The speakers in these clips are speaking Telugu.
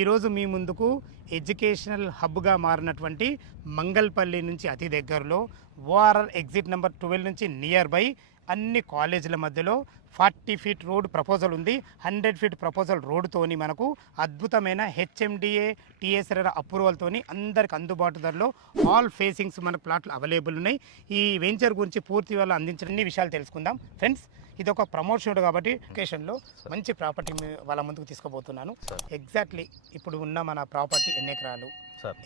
ఈరోజు మీ ముందుకు ఎడ్యుకేషనల్ హబ్గా మారినటువంటి మంగళపల్లి నుంచి అతి దగ్గరలో ఓఆర్ఆర్ ఎగ్జిట్ నెంబర్ 12 నుంచి నియర్ బై అన్ని కాలేజీల మధ్యలో 40 ఫీట్ రోడ్ ప్రపోజల్ ఉంది. 100 ఫీట్ ప్రపోజల్ రోడ్తోని మనకు అద్భుతమైన హెచ్ఎండిఏ టీఎస్ఆర్ అప్రూవల్తోని అందరికి అందుబాటు ధరలో ఆల్ ఫేసింగ్స్ మన ప్లాట్లు అవైలబుల్ ఉన్నాయి. ఈ వెంచర్ గురించి పూర్తి వాళ్ళు అందించిన అన్ని విషయాలు తెలుసుకుందాం ఫ్రెండ్స్. ఇది ఒక ప్రమోషన్ కాబట్టి లొకేషన్లో మంచి ప్రాపర్టీ వాళ్ళ ముందుకు తీసుకోబోతున్నాను. ఎగ్జాక్ట్లీ ఇప్పుడు ఉన్న మన ప్రాపర్టీ ఎన్ని ఎకరాలు,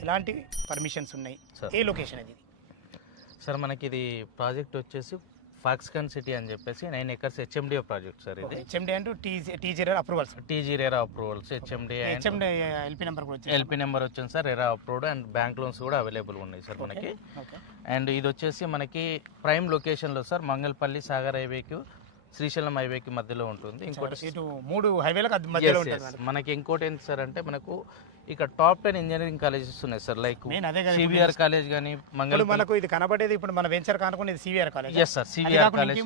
ఎలాంటి పర్మిషన్స్ ఉన్నాయి, ఏ లొకేషన్ అది? సార్ మనకి ఇది ప్రాజెక్ట్ వచ్చేసి ఫాక్స్కాన్ సిటీ అని చెప్పేసి 9 acres హెచ్ఎండిఏ ప్రాజెక్ట్ సార్. ఇది హెచ్ఎండి అంటే TGR approvals, TGR approvals, HMDA LP number కూడా ఎల్పీ నెంబర్ వచ్చింది సార్. ఎరా అప్రూవ్డ్ అండ్ బ్యాంక్ లోన్స్ కూడా అవైలబుల్ ఉన్నాయి సార్ మనకి. అండ్ ఇది వచ్చేసి మనకి ప్రైమ్ లొకేషన్లో సార్ మంగళపల్లి సాగర్ హైవేకి శ్రీశైలం హైవేకి మధ్యలో ఉంటుంది. ఇంకోటి 3 హైవేలకు మధ్యలో ఉంటుంది. మనకి ఇంకోటి ఏంటి సార్ అంటే మనకు ఇక్కడ టాప్ 10 ఇంజనీరింగ్ కాలేజెస్ ఉన్నాయి సార్. లైక్ సివిఆర్ కాలేజ్ కానీ మనకు ఇది కనబడేది ఇప్పుడు మన వెంచర్ కానుకుని CVR college. Yes sir, CVR college.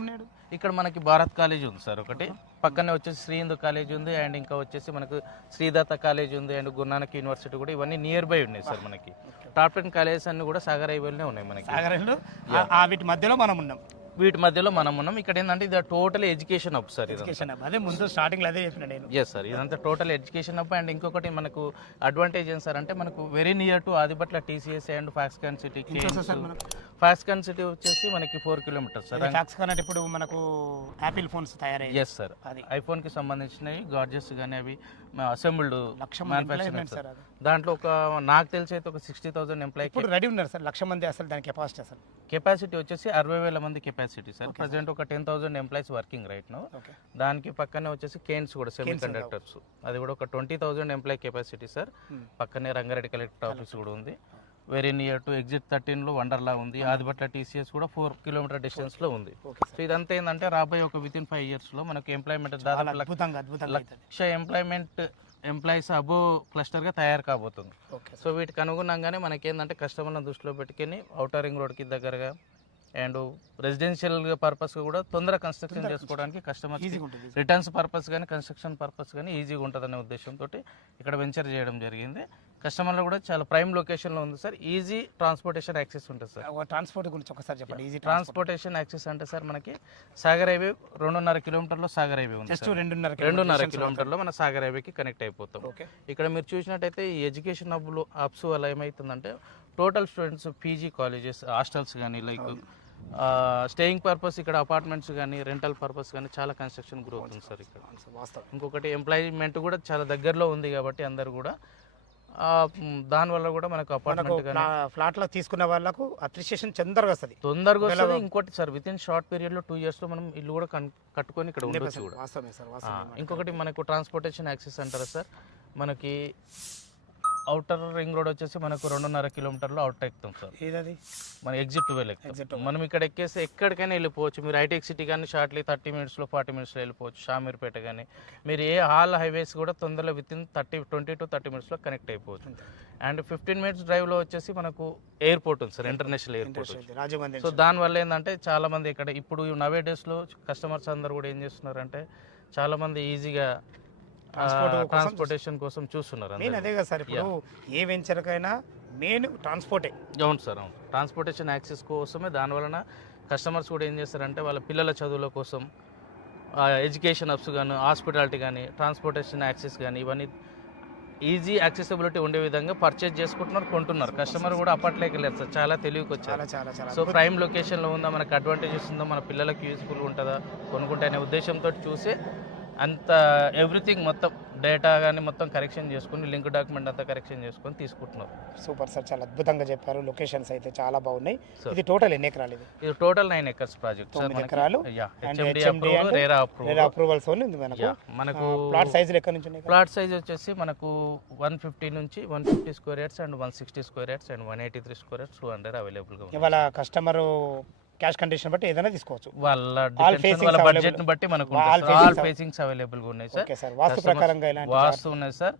ఇక్కడ మనకి భారత్ కాలేజ్ ఉంది సార్ ఒకటి, పక్కనే వచ్చేసి శ్రీ హిందూ కాలేజ్ ఉంది, అండ్ ఇంకా వచ్చేసి మనకు శ్రీదత్త కాలేజ్ ఉంది, అండ్ గురునానక్ యూనివర్సిటీ కూడా, ఇవన్నీ నియర్ బై ఉన్నాయి సార్ మనకి. టాప్ 10 కాలేజెస్ అన్ని కూడా సాగర్ హైవేలోనే ఉన్నాయి మనకి. వీటి మధ్యలో మనం ఉన్నాం. ఇక్కడ ఏంటంటే ఇది టోటల్ ఎడ్యుకేషన్ హబ్ సార్. అదే ముందు స్టార్టింగ్ అదే చెప్పిన నేను. ఎస్ సార్, ఇదంతా టోటల్ ఎడ్యుకేషన్ హబ్. అండ్ ఇంకొకటి మనకు అడ్వాంటేజ్ ఏం సార్ అంటే మనకు very near to Adibatla TCS and Foxconn city. Foxconn city వచ్చేసి మనకి 4 kilometers సార్. ఫాక్స్కాన్ అంటే ఇప్పుడు మనకు యాపిల్ ఫోన్స్ తయారయ్యాయి. ఎస్ సార్, ఐఫోన్ కి సంబంధించినవి గార్జెస్ కానీ అవి అసెంబ్ల్డ్ మ్యానుఫ్యాక్చరింగ్ సార్. దాంట్లో ఒక నాకు తెలిసి అయితే ఒక 60,000 ఎంప్లాయీ ఇప్పుడు రెడీ ఉన్నారు సార్. 1,00,000 మంది అసలు దాని కెపాసిటీ వచ్చేసి 60,000 మంది కెపాసిటీ సార్. ప్రజెంట్ ఒక 10,000 ఎంప్లాయీస్ వర్కింగ్ రైట్ నౌ. దానికి పక్కనే వచ్చేసి కేన్స్ కూడా సెమీ కండక్టర్స్, అది కూడా ఒక 20,000 ఎంప్లాయీ కెపాసిటీ సార్. పక్కనే రంగారెడ్డి కలెక్టర్ ఆఫీస్ కూడా ఉంది. వెరీ నియర్ టు ఎగ్జిట్ 13లో వండర్లా ఉంది. ఆదిపట్ల టీసీఎస్ కూడా 4 kilometer డిస్టెన్స్ లో ఉంది. సో ఇదంతా ఏంటంటే రాబోయే ఒక వితిన్ 5 years లో మనకు ఎంప్లాయ్మెంట్ దాదాపు 1,00,000 ఎంప్లాయీస్ అబోవ్ క్లస్టర్ గా తయారు కాబోతుంది. సో వీటికి అనుగుణంగానే మనకి ఏంటంటే కస్టమర్లను దృష్టిలో పెట్టుకుని ఔటర్ రింగ్ రోడ్ కి దగ్గరగా అండ్ రెసిడెన్షియల్ పర్పస్ కూడా తొందరగా కన్స్ట్రక్షన్ చేసుకోవడానికి కస్టమర్ రిటర్న్స్ పర్పస్ కానీ కన్స్ట్రక్షన్ పర్పస్ కానీ ఈజీగా ఉంటుందనే ఉద్దేశంతో ఇక్కడ వెంచర్ చేయడం జరిగింది. కస్టమర్లు కూడా చాలా ప్రైమ్ లొకేషన్లో ఉంది సార్. ఈజీ ట్రాన్స్పోర్టేషన్ యాక్సెస్ ఉంటుంది సార్. ట్రాన్స్పోర్ట్ గురించి ఒకసారి చెప్పండి. ఈజీ ట్రాన్స్పోర్టేషన్ యాక్సెస్ అంటే సార్ మనకి సాగర్ హైవే 2.5 kilometerలో సాగర్ హైవే ఉంది. 2.5 kilometerలో మన సాగర్ హైవేకి కనెక్ట్ అయిపోతాం. ఇక్కడ మీరు చూసినట్టయితే ఈ ఎడ్యుకేషన్ హబ్స్ వల్ల ఏమవుతుందంటే total students PG colleges, hostels కానీ లైక్ స్టేయింగ్ పర్పస్ ఇక్కడ అపార్ట్మెంట్స్ కానీ రెంటల్ పర్పస్ కానీ చాలా కన్స్ట్రక్షన్ గ్రోత్ ఉంది సార్ ఇక్కడ. ఇంకొకటి ఎంప్లాయ్మెంట్ కూడా చాలా దగ్గరలో ఉంది కాబట్టి అందరు కూడా దానివల్ల కూడా మనకు అపార్ట్మెంట్ ఫ్లాట్లో తీసుకున్న వాళ్ళకు అప్రిషియేషన్ తొందరగా వస్తుంది. ఇంకోటి sir with in short period లో 2 years లో మనం ఇల్లు కూడా కట్టుకొని ఇక్కడ ఉండొచ్చు కూడా. ఇంకొకటి మనకు ట్రాన్స్పోర్టేషన్ యాక్సెస్ అంటారా సార్, మనకి ఔటర్ రింగ్ రోడ్ వచ్చేసి మనకు 2.5 kilometerలో అవుట్ ఎక్కుతాం సార్. మన ఎగ్జిట్ 12 ఎక్కుతాం. మనం ఇక్కడ ఎక్కేస్తే ఎక్కడికైనా వెళ్ళిపోవచ్చు. మీరు ఐటెక్ సిటీ కానీ షార్ట్లీ 30 minutes 40 minutes వెళ్ళిపోవచ్చు. షామీర్పేట కానీ మీరు ఏ హాల్ హైవేస్ కూడా తొందరలో with in 20 to 30 minutes connect అయిపోవచ్చు. అండ్ 15 minutes డ్రైవ్లో వచ్చేసి మనకు ఎయిర్పోర్ట్ ఉంది సార్, ఇంటర్నేషనల్ ఎయిర్పోర్ట్. సో దానివల్ల ఏంటంటే చాలా మంది ఇక్కడ ఇప్పుడు నవే డేస్లో కస్టమర్స్ అందరు కూడా ఏం చేస్తున్నారంటే చాలా మంది ఈజీగా ట్రాన్స్పోర్టేషన్ కోసం చూస్తున్నారు. అదే కదా సార్, ఇప్పుడు ఏ వెంచర్కైనా మెయిన్ ట్రాన్స్పోర్టే. అవును సార్, అవును. ట్రాన్స్పోర్టేషన్ యాక్సెస్ కోసమే దానివలన కస్టమర్స్ కూడా ఏం చేస్తారంటే వాళ్ళ పిల్లల చదువుల కోసం ఎడ్యుకేషన్ హబ్స్ కానీ హాస్పిటాలిటీ కానీ ట్రాన్స్పోర్టేషన్ యాక్సెస్ కానీ ఇవన్నీ ఈజీ యాక్సెసిబిలిటీ ఉండే విధంగా పర్చేజ్ చేసుకుంటున్నారు, కొంటున్నారు. కస్టమర్ కూడా అప్పట్లోకి వెళ్ళారు సార్, చాలా తెలివికి వచ్చారు. సో ప్రైమ్ లొకేషన్లో ఉందా, మనకు అడ్వాంటేజెస్ ఉందా, మన పిల్లలకి యూస్ఫుల్ ఉంటుందా కొనుక్కుంటే అనే ఉద్దేశంతో చూసి అంత ఎవ్రీథింగ్ మొత్తం డేటా కానీ మొత్తం కరెక్షన్ చేసుకుని లింక్ డాక్యుమెంట్ అంతా కరెక్షన్ చేసుకొని తీసుకుంటున్నారు. సూపర్ సార్, చాలా అద్భుతంగా చెప్పారు. లొకేషన్స్ అయితే చాలా బాగున్నాయి. ఇది టోటల్ ఎన్ని ఎకరాలు? ఇది టోటల్ 9 acres ప్రాజెక్ట్ సార్. 9 ఎకరాలు. అప్రూవల్స్ ఉంది మనకు. ప్లాట్ సైజ్ ఎక్కడి నుంచి ఉన్నాయి? ప్లాట్ సైజ్ వచ్చేసి మనకు 150 నుంచి 150 square yards and 160 square yards and 183 square yards 200 available గా ఉంది. ఇవాళ కస్టమర్ క్యాష్ కండిషన్ బట్టి ఏదైనా తీసుకోవచ్చు. వాళ్ళ బడ్జెట్ ని బట్టి మనకు ఆల్ ఫేసింగ్స్ అవైలబుల్ గా ఉన్నాయి సార్. వాస్తు ప్రకారంగా వాస్తు ఉన్నాయి సార్,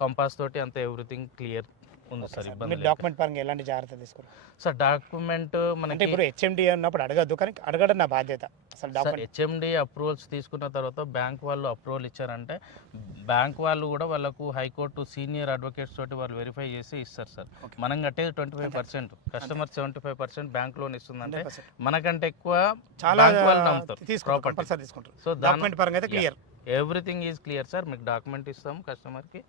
కంపాస్ తోటి అంత ఎవ్రీథింగ్ క్లియర్ ఉంది సార్, మీరు ఇబ్బంది లేదు. డాక్యుమెంట్ పరంగా ఎలాంటి జాగ్రత్త తీసుకున్నారు సార్ డాక్యుమెంట్ అంటే మనకి ఇప్పుడు హెచ్ఎండి ఉన్నప్పుడు అడగద్దు, కానీ అడగడం నా బాధ్యత. అసలు సార్ డాక్యుమెంట్ హెచ్ఎండి అప్రూవల్స్ తీసుకున్న తర్వాత బ్యాంక్ వాళ్ళు అప్రూవల్ ఇచ్చారంటే బ్యాంక్ వాళ్ళు కూడా వాళ్ళకు హైకోర్టు సీనియర్ అడ్వకేట్స్ తోటి వాళ్ళు వెరిఫై చేసి ఇస్తారు సార్. Okay. మనం కట్టేది 25%, కస్టమర్ 75% బ్యాంక్ లోన్ ఇస్తుందంటే 100%. మనకంటే ఎక్కువ చాలా బ్యాంక్ వాళ్ళు నమ్ముతారు తీసుకుంటారు, ప్రాపర్టీ. కంపల్సరీ తీసుకుంటారు. సో డాక్యుమెంట్ పరంగా అయితే clear. Everything is clear sir. మీకు డాక్యుమెంట్ ఇస్తాం కస్టమర్కి,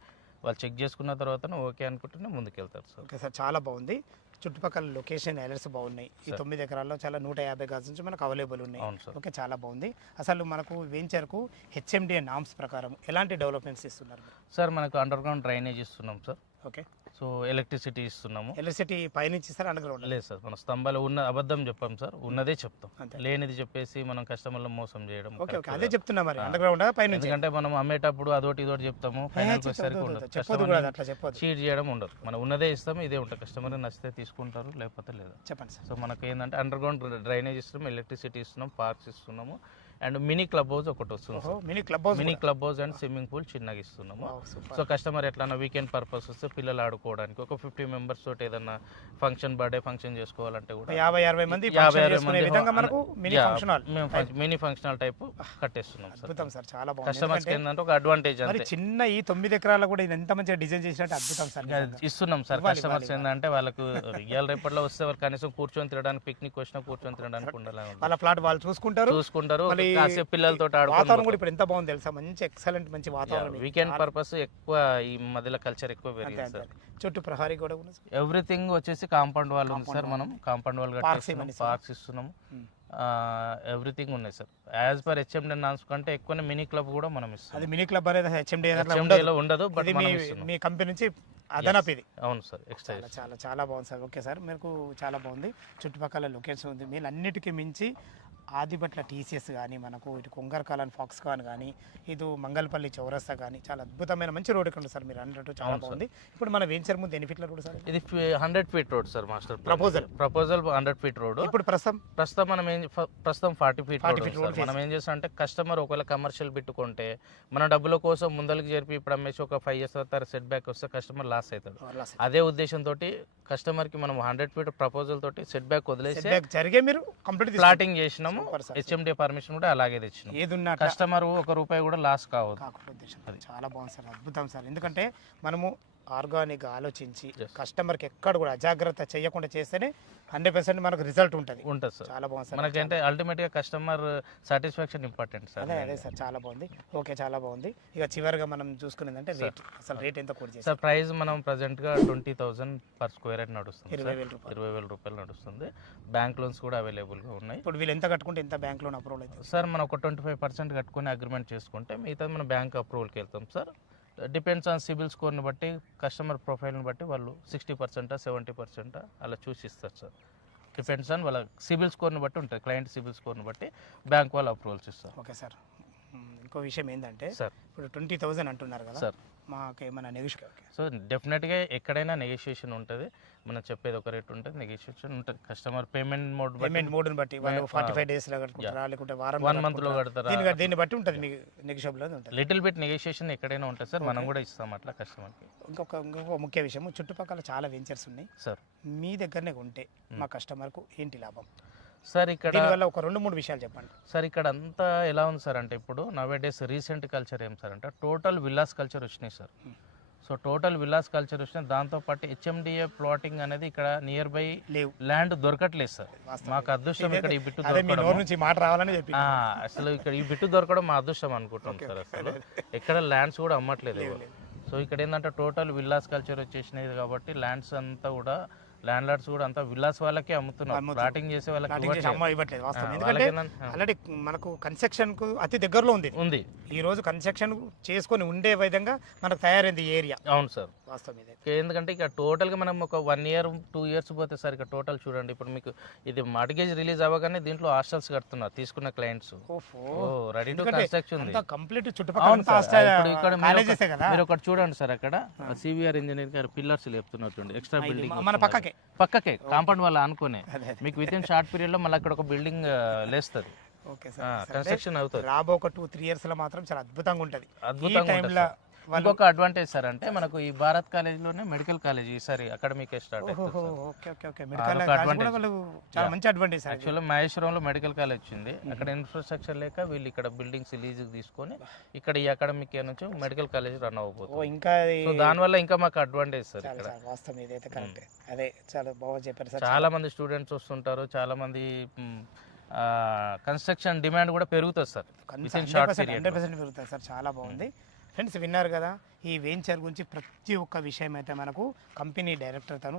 వాళ్ళు చెక్ చేసుకున్న తర్వాత ఓకే అనుకుంటేనే ముందుకెళ్తారు సార్. ఓకే సార్, చాలా బాగుంది. చుట్టుపక్కల లొకేషన్ ఎలర్స్ బాగున్నాయి. ఈ 9 ఎకరాల్లో చాలా 150 గజ నుంచి మనకు అవైలబుల్ ఉన్నాయి. అవును సార్. ఓకే, చాలా బాగుంది. అసలు మనకు వెంచర్కు హెచ్ఎండిఏ నామ్స్ ప్రకారం ఎలాంటి డెవలప్మెంట్స్ ఇస్తున్నారు సార్ మనకు అండర్ గ్రౌండ్ డ్రైనేజ్ ఇస్తున్నాం సార్. ఓకే, సో ఎలక్ట్రిసిటీ ఇస్తున్నాము. ఎలక్ట్రిసిటీ పైనుంచి ఇస్తారు, అండర్ గ్రౌండ్ లేదు సార్, మన స్తంభాలు ఉన్న అబద్ధం చెప్పాం సార్, ఉన్నదే చెప్తాం. అంతే. లేనిది చెప్పేసి మనం కస్టమర్లను మోసం చేయడం ఓకే ఓకే, correct అదే కాదు. చెప్తున్నా మరి, అండర్ గ్రౌండ్ పైనుంచి. ఎందుకంటే మనం అమ్మేటప్పుడు అదోటి ఇదోటి చెప్తాము, ఫైనల్కి వచ్చేసరికి ఉండదు. చెప్పొద్దు కూడా, అట్లా చెప్పొద్దు. చీట్ చేయడం ఉండదు, మనం ఉన్నదే ఇస్తాము, ఇదే ఉంటుంది. కస్టమర్ నచ్చితే తీసుకుంటారు, లేకపోతే లేదు. చెప్పండి సార్. సో మనకి ఏంటంటే అండర్ గ్రౌండ్ డ్రైనేజ్ ఇస్తున్నాం, ఎలక్ట్రిసిటీ ఇస్తున్నాం, పార్క్స్ ఇస్తున్నాము, అండ్ మినీ క్లబ్ హౌస్ ఒకటి వస్తుంది sir. Mini club house. Mini club house and swimming pool చిన్నగా ఇస్తున్నాము. సో కస్టమర్ ఎట్లన్నా వీకెండ్ పర్పస్ వస్తే పిల్లలు ఆడుకోవడానికి ఒక 50 మెంబర్స్ తోటి ఏదన్నా ఫంక్షన్, బర్త్డే ఫంక్షన్ చేసుకోవాలంటే కూడా 50-60 మంది 50-60 మంది విధంగా మనకు mini function hall. Mini function hall type కట్టేస్తున్నాం సార్. అద్భుతం సార్, చాలా బాగుంది. కస్టమర్స్ ఏంటంటే ఒక అడ్వాంటేజ్ మరి అంతే చిన్న ఈ 9 ఎకరాల కూడా ఇది ఎంత మంచిగా డిజైన్ చేసినట్టు అద్భుతం సార్. నిజంగా. ఇస్తున్నాం సార్. ఇవ్వాలి, కస్టమర్స్ ఇవ్వాలి. ఏంటంటే వాళ్ళకు ఇవాళ రేపట్లో వస్తే వాళ్ళు కనీసం కూర్చొని తినడానికి, పిక్నిక్ వచ్చినా కూర్చొని తినడానికి ఉండాలని వాళ్ళ ఫ్లాట్ వాళ్ళు చూసుకుంటారు. మళ్ళీ కాసేపు పిల్లలతో వాతావరణం కూడా ఇప్పుడు ఎంత బాగుంది తెలుసా, మంచి ఎక్సలెంట్ మంచి వాతావరణం. వీకెండ్ పర్పస్ ఎక్కువ ఈ మధ్యలో కల్చర్ ఎక్కువ అంతే పెరిగింది అంతే. సార్. చుట్టూ ప్రహారీ కూడా ఉంది. ఎవ్రీథింగ్ వచ్చేసి కాంపౌండ్ వాళ్ళు ఉంది సార్. మనం కాంపౌండ్ వాళ్ళు కట్టేస్తున్నాం, పార్క్స్ ఇస్తున్నాము, ఎవ్రీథింగ్ ఉన్నాయి sir. As per HMD norms కంటే ఎక్కువ మినీ క్లబ్ కూడా మనం ఇస్తాం. అది మినీ క్లబ్ అనేది హెచ్ఎండి ఉండదు, బట్ ఇది మీ కంపెనీ నుంచి అదనపు ఇది. అవును సార్, ఎక్స్ట్రా. చాలా చాలా చాలా బాగుంది సార్. ఓకే సార్, మీకు చాలా బాగుంది. చుట్టుపక్కల లొకేషన్ ఉంది. మీరు అన్నిటికీ మించి ఆదిబట్ల టీసీఎస్ కానీ, మనకు ఇటు కొంగర్కాలన్ ఫాక్స్కాన్ కానీ, ఇటు మంగళపల్లి చౌరస్తా కానీ, చాలా అద్భుతమైన మంచి రోడ్ ఇక్కడ ఉంది సార్. మీరు అన్నట్టు చాలా బాగుంది. ఇప్పుడు మన వెంచర్ ముందు ఎన్ని ఫీట్ల రోడ్ సార్? ఇది 100 feet road sir. Master proposal 100 feet road. ఇప్పుడు ప్రస్తుతం మనం ప్రస్తుతం 40 ఫీట్ రోడ్. మనం ఏం చేస్తాం అంటే కస్టమర్ ఒకవేళ కమర్షియల్ పెట్టుకుంటే మన డబ్బుల కోసం ముందరికి జరిపి ఇప్పుడు అమ్మేసి ఒక 5 years తర్వాత సెట్ బ్యాక్ వస్తే కస్టమర్ లాస్ అవుతాడు. అదే ఉద్దేశంతో కస్టమర్ కి మనం 100 ఫీట్ ప్రపోజల్ తోటి సెట్ బ్యాక్ వదిలేసి జరిగే మీరు కంప్లీట్ ప్లాటింగ్ చేసినాము. హెచ్ఎండి పర్మిషన్ కూడా అలాగే తెచ్చినాం. ఏదున్నా కస్టమర్ ₹1 కూడా లాస్ కావద్దు. చాలా బాగుంది సార్, అద్భుతం సార్. ఎందుకంటే మనము ఆర్గానిక్ ఆలోచించి కస్టమర్కి ఎక్కడ కూడా అజాగ్రత్త చేయకుండా చేస్తేనే 100% మనకు రిజల్ట్ ఉంటుంది సార్. చాలా బాగుంది సార్. మనకంటే అల్టిమేట్ గా కస్టమర్ సాటిస్ఫాక్షన్ ఇంపార్టెంట్ సార్. అదే సార్, చాలా బాగుంది. ఓకే, చాలా బాగుంది. ఇక చివరిగా మనం చూసుకునేదంటే రేట్, అసలు రేట్ ఎంత కూడా సార్? ప్రైస్ మనం ప్రెసెంట్ గా 20,000 per square యార్డ్ నడుస్తుంది. 20,000 రూపాయలు నడుస్తుంది. బ్యాంక్ లోన్స్ కూడా అవైలబుల్ గా ఉన్నాయి. ఇప్పుడు వీళ్ళు ఎంత కట్టుకుంటే ఎంత బ్యాంక్ లోన్ అప్రూవల్ అవుతుంది సార్? మనం ఒక 25% కట్టుకుని అగ్రిమెంట్ చేసుకుంటే మిగతా మన బ్యాంక్ అప్రూవల్కి వెళ్తాం సార్. డిపెండ్స్ ఆన్ సిబిల్ స్కోర్ని బట్టి, కస్టమర్ ప్రొఫైల్ని బట్టి వాళ్ళు 60%, 70% అలా చూసి ఇస్తారు సార్. డిపెండ్స్ ఆన్ వాళ్ళ సిబిల్ స్కోర్ని బట్టి ఉంటుంది. క్లయింట్ సిబిల్ స్కోర్ని బట్టి బ్యాంక్ వాళ్ళు అప్రూవల్స్ ఇస్తారు. ఓకే సార్, ఇంకో విషయం ఏంటంటే సార్ ఇప్పుడు 20,000 అంటున్నారు కదా సార్, మాకు ఏమైనా నెగోషియేట్? సో డెఫినెట్గా ఎక్కడైనా నెగోషియేషన్ ఉంటుంది. మనం చెప్పేది ఒక రేట్ ఉంటుంది, నెగోషియేషన్ ఉంటుంది. కస్టమర్ పేమెంట్ మోడ్ని బట్టి వాళ్ళు 45 daysలో కట్టుకుంటారా, లేకుంటే 1 monthలో కడతారా, దీన్ని బట్టి ఉంటుంది. మీకు నెగోషియబుల్ ఉంటుంది. లిటిల్ బిట్ నెగోషియేషన్ ఎక్కడైనా ఉంటుంది సార్. మనం కూడా ఇస్తాం అట్లా కస్టమర్కి. ఇంకొక ముఖ్య విషయం, చుట్టుపక్కల చాలా వెంచర్స్ ఉన్నాయి సార్. మీ దగ్గరనే ఉంటే మా కస్టమర్కు ఏంటి లాభం సార్? ఇక్కడ ఒక 2-3 విషయాలు చెప్పండి సార్. ఇక్కడ అంతా ఎలా ఉంది సార్ అంటే ఇప్పుడు నవేడేస్ రీసెంట్ కల్చర్ ఏం సార్ అంటే టోటల్ విల్లాస్ కల్చర్ వచ్చినాయి sir. So total villas culture వచ్చినాయి. దాంతోపాటు హెచ్ఎండిఏ ప్లాటింగ్ అనేది ఇక్కడ నియర్ బై ల్యాండ్ దొరకట్లేదు సార్. మాకు అదృష్టం ఇక్కడ ఈ బిట్టు దొరకడం. అసలు ఇక్కడ ఈ బిట్టు దొరకడం మా అదృష్టం అనుకుంటాం సార్. అసలు ఎక్కడ ల్యాండ్స్ కూడా అమ్మట్లేదు. సో ఇక్కడ ఏంటంటే టోటల్ విల్లాస్ కల్చర్ వచ్చేసినది కాబట్టి ల్యాండ్స్ అంతా కూడా ల్యాండ్ లార్డ్స్ కూడా అంతా విల్లాస్ వాళ్ళకే అమ్ముతున్నారు. ప్లాటింగ్ చేసే వాళ్ళకి ఆల్రెడీ మనకు కన్స్ట్రక్షన్ కు అతి దగ్గరలో ఉంది. ఈ రోజు కన్స్ట్రక్షన్ చేసుకొని ఉండే విధంగా మనకు తయారైంది ఏరియా. అవును సార్, వాస్తవం ఇది. ఎందుకంటే ఇక టోటల్ గా మనం ఒక 1 year 2 years పోతే సార్ ఇక టోటల్ చూడండి. ఇప్పుడు మీకు ఇది మార్గేజ్ రిలీజ్ అవ్వగానే దీంట్లో హాస్టల్స్ కడుతున్నారు తీసుకున్న క్లయింట్స్. రెడీ టు కన్స్ట్రక్షన్ ఉంది కంప్లీట్. మీరు ఒకటి చూడండి సార్, అక్కడ సివిఆర్ ఇంజనీర్ గారు పిల్లర్స్ లేపుతున్నారు చూడండి. ఎక్స్ట్రా బిల్డింగ్ మన పక్కకే కాంపౌండ్ వాళ్ళ అనుకునే మీకు విత్ ఇన్ షార్ట్ పీరియడ్ లో మళ్ళీ అక్కడ ఒక బిల్డింగ్ లేస్తుంది. కన్స్ట్రక్షన్ అవుతుంది. రాబో ఒక 2-3 years లో మాత్రం చాలా అద్భుతంగా ఉంటది. ఈ టైంలో ఇంకొక అడ్వాంటేజ్ సార్ అంటే మనకు ఈ భారత్ కాలేజ్లోనే మెడికల్ కాలేజ్ ఈసారి అకాడమిక్ స్టార్ట్ అవుతుంది sir. Okay okay okay medical అదొక కాలేజ్ advantage. కూడా వాళ్ళు చాలా మంచి అడ్వాంటేజ్ సార్. యాక్చువల్గా మహేశ్వరంలో మెడికల్ కాలేజ్ వచ్చింది, అక్కడ ఇన్ఫ్రాస్ట్రక్చర్ లేక వీళ్ళు ఇక్కడ బిల్డింగ్స్ లీజుకి తీసుకొని ఇక్కడ ఈ అకాడమిక్ ఇయర్ నుంచి మెడికల్ కాలేజ్ రన్ అవ్వబోతుంది. ఇంకా సో దానివల్ల ఇంకా మాకు అడ్వాంటేజ్ సార్. చాలా ఇక్కడ సార్ వాస్తవం ఇదైతే కరెక్ట్. అదే చాలా బాగా చెప్పారు సార్. చాలా మంది స్టూడెంట్స్ వస్తుంటారు, చాలా మంది కన్స్ట్రక్షన్ డిమాండ్ కూడా పెరుగుతుంది సార్. వితిన్ షార్ట్ పీరియడ్ 100% పెరుగుతుంది సార్. చాలా బాగుంది ఫ్రెండ్స్, విన్నారు కదా ఈ వెంచర్ గురించి ప్రతి ఒక్క విషయం అయితే మనకు కంపెనీ డైరెక్టర్ తను